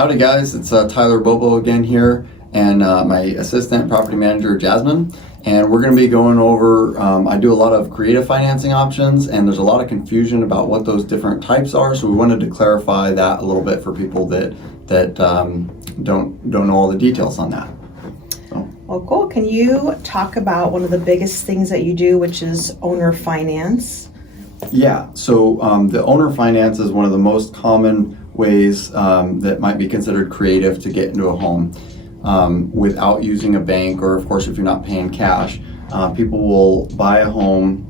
Howdy guys, it's Tyler Bobo again here, and my assistant property manager Jasmine, and we're going to be going over, I do a lot of creative financing options, and there's a lot of confusion about what those different types are, so we wanted to clarify that a little bit for people that don't know all the details on that. Well, cool. Can you talk about one of the biggest things that you do, which is owner finance? Yeah, so the owner finance is one of the most common ways that might be considered creative to get into a home without using a bank, or of course if you're not paying cash. People will buy a home,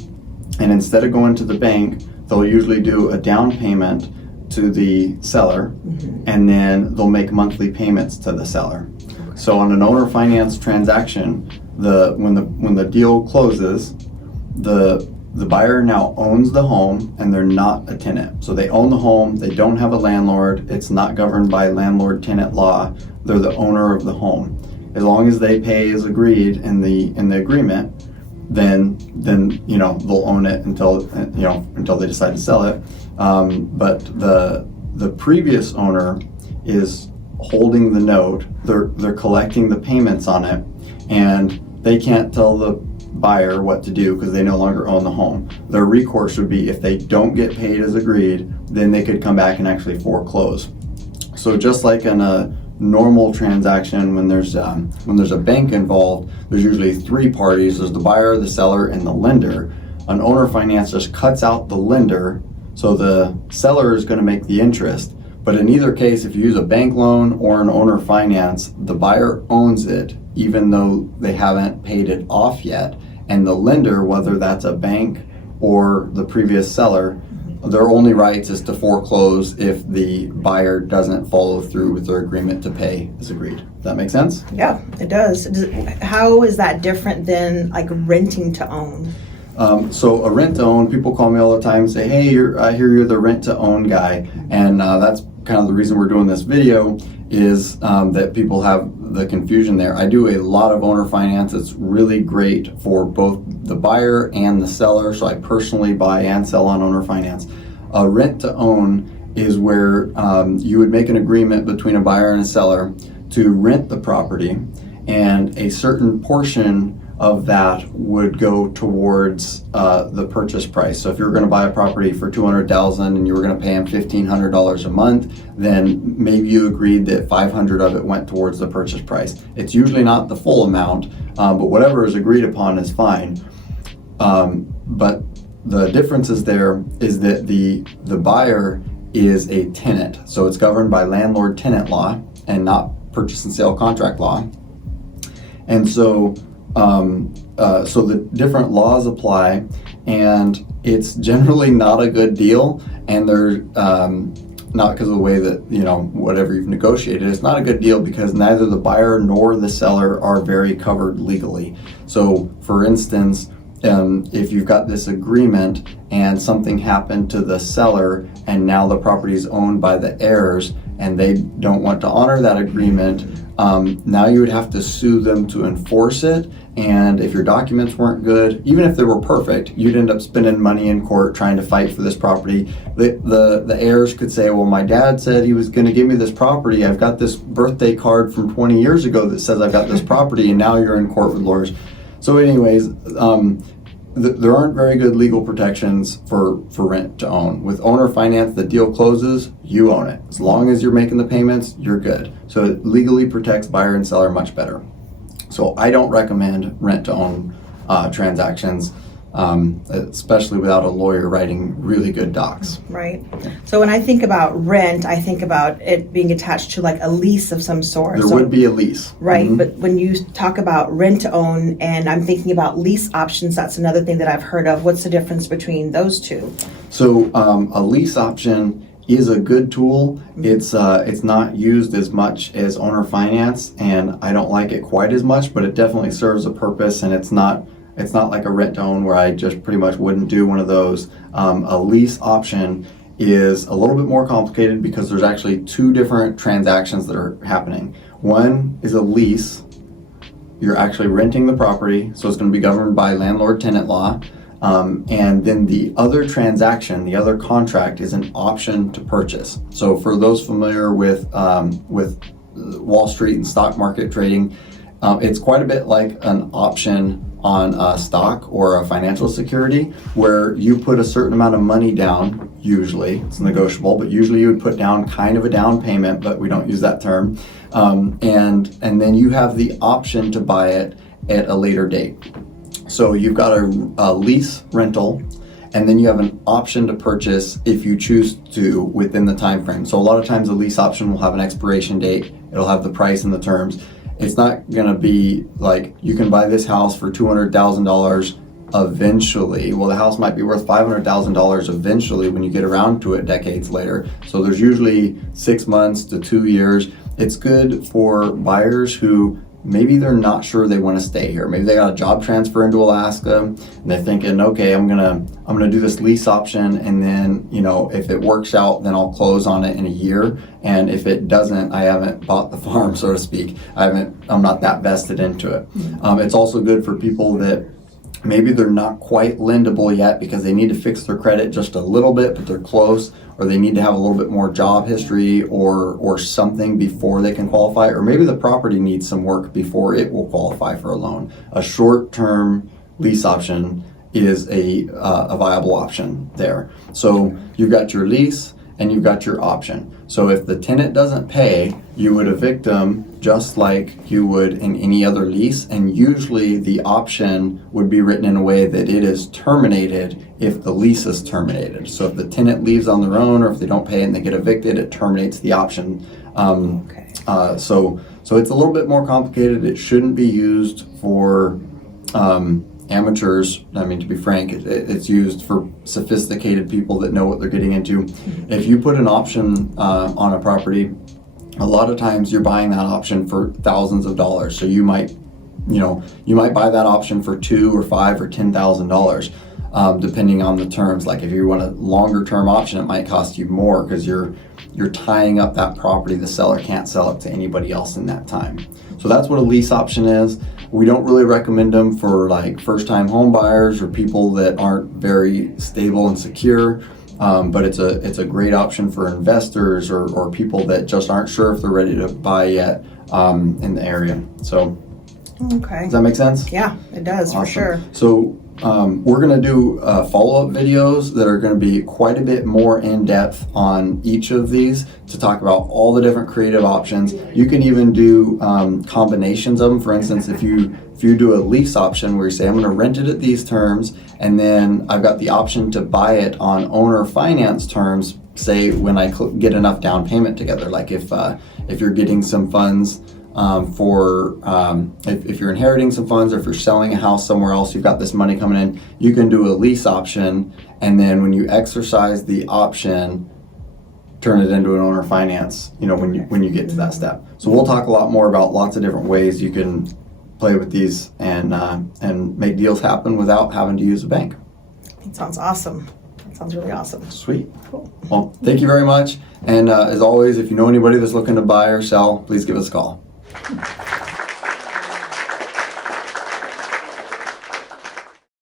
and instead of going to the bank, they'll usually do a down payment to the seller, and then they'll make monthly payments to the seller. So on an owner finance transaction, when the deal closes, the buyer now owns the home and they're not a tenant. So they own the home, they don't have a landlord, it's not governed by landlord-tenant law, they're the owner of the home. As long as they pay as agreed in the agreement, then they'll own it until they decide to sell it. But the previous owner is holding the note, they're collecting the payments on it, and they can't tell the buyer what to do because they no longer own the home. Their recourse would be, if they don't get paid as agreed, then they could come back and actually foreclose. So just like in a normal transaction, when there's a bank involved, there's usually three parties. There's the buyer, the seller, and the lender. An owner finance just cuts out the lender, so the seller is going to make the interest. But in either case, if you use a bank loan or an owner finance, the buyer owns it even though they haven't paid it off yet. And the lender, whether that's a bank or the previous seller, their only rights is to foreclose if the buyer doesn't follow through with their agreement to pay as agreed. Does that make sense? Yeah, it does. How is that different than like renting to own? So a rent to own, people call me all the time and say, hey, I hear you're the rent to own guy. And that's kind of the reason we're doing this video, is that people have the confusion there. I do a lot of owner finance. It's really great for both the buyer and the seller. So I personally buy and sell on owner finance. A rent to own is where you would make an agreement between a buyer and a seller to rent the property, and a certain portion of that would go towards the purchase price. So if you're going to buy a property for $200,000 and you were going to pay them $1,500 a month, then maybe you agreed that $500 of it went towards the purchase price. It's usually not the full amount, but whatever is agreed upon is fine. But the difference is that the buyer is a tenant, so it's governed by landlord-tenant law and not purchase and sale contract law. And so the different laws apply, and it's generally not a good deal, and they're not because of the way that, whatever you've negotiated, it's not a good deal because neither the buyer nor the seller are very covered legally. So for instance, if you've got this agreement and something happened to the seller and now the property is owned by the heirs and they don't want to honor that agreement, now you would have to sue them to enforce it. And if your documents weren't good, even if they were perfect, you'd end up spending money in court trying to fight for this property. The heirs could say, well, my dad said he was going to give me this property. I've got this birthday card from 20 years ago that says I've got this property, and now you're in court with lawyers. So anyways, there aren't very good legal protections for rent to own. With owner finance, the deal closes, you own it. As long as you're making the payments, you're good. So it legally protects buyer and seller much better. So I don't recommend rent to own transactions, especially without a lawyer writing really good docs. Right. So when I think about rent, I think about it being attached to like a lease of some sort. There would be a lease. Right. Mm-hmm. But when you talk about rent to own and I'm thinking about lease options, that's another thing that I've heard of. What's the difference between those two? So a lease option is a good tool. It's not used as much as owner finance, and I don't like it quite as much, but it definitely serves a purpose, and it's not like a rent to own where I just pretty much wouldn't do one of those. A lease option is a little bit more complicated because there's actually two different transactions that are happening. One is a lease. You're actually renting the property, so it's going to be governed by landlord-tenant law. And then the other transaction, the other contract, is an option to purchase. So for those familiar with Wall Street and stock market trading, it's quite a bit like an option on a stock or a financial security, where you put a certain amount of money down. Usually it's negotiable, but usually you would put down kind of a down payment, but we don't use that term. And then you have the option to buy it at a later date. So you've got a lease rental, and then you have an option to purchase if you choose to within the time frame. So a lot of times a lease option will have an expiration date. It'll have the price and the terms. It's not gonna be like, you can buy this house for $200,000 eventually. Well, the house might be worth $500,000 eventually when you get around to it decades later. So there's usually 6 months to 2 years. It's good for buyers who maybe they're not sure they want to stay here. Maybe they got a job transfer into Alaska and they're thinking, okay, I'm gonna do this lease option, and then, you know, if it works out, then I'll close on it in a year. And if it doesn't, I haven't bought the farm, so to speak. I'm not that vested into it. It's also good for people that maybe they're not quite lendable yet because they need to fix their credit just a little bit, but they're close, or they need to have a little bit more job history or something before they can qualify, or maybe the property needs some work before it will qualify for a loan. A short-term lease option is a viable option there. So you've got your lease and you've got your option. So if the tenant doesn't pay, you would evict them just like you would in any other lease, and usually the option would be written in a way that it is terminated if the lease is terminated. So if the tenant leaves on their own, or if they don't pay and they get evicted, it terminates the option. So it's a little bit more complicated. It shouldn't be used for amateurs. I mean, to be frank, it's used for sophisticated people that know what they're getting into. If you put an option on a property, a lot of times you're buying that option for thousands of dollars. So you might buy that option for $2,000 or $5,000 or $10,000, depending on the terms. Like if you want a longer term option, it might cost you more because you're tying up that property. The seller can't sell it to anybody else in that time. So that's what a lease option is. We don't really recommend them for like first-time home buyers or people that aren't very stable and secure. But it's a great option for investors or people that just aren't sure if they're ready to buy yet in the area. So, okay. Does that make sense? Yeah, it does. Awesome. For sure. So we're going to do follow-up videos that are going to be quite a bit more in-depth on each of these to talk about all the different creative options. You can even do combinations of them. For instance, if you do a lease option where you say, I'm going to rent it at these terms, and then I've got the option to buy it on owner finance terms, say when I get enough down payment together. Like if you're getting some funds if you're inheriting some funds, or if you're selling a house somewhere else, you've got this money coming in, you can do a lease option, and then when you exercise the option, turn it into an owner finance, when you get to that step. So we'll talk a lot more about lots of different ways you can play with these and make deals happen without having to use a bank. That sounds awesome. That sounds really awesome. Sweet. Cool. Well, thank you very much. And as always, if you know anybody that's looking to buy or sell, please give us a call.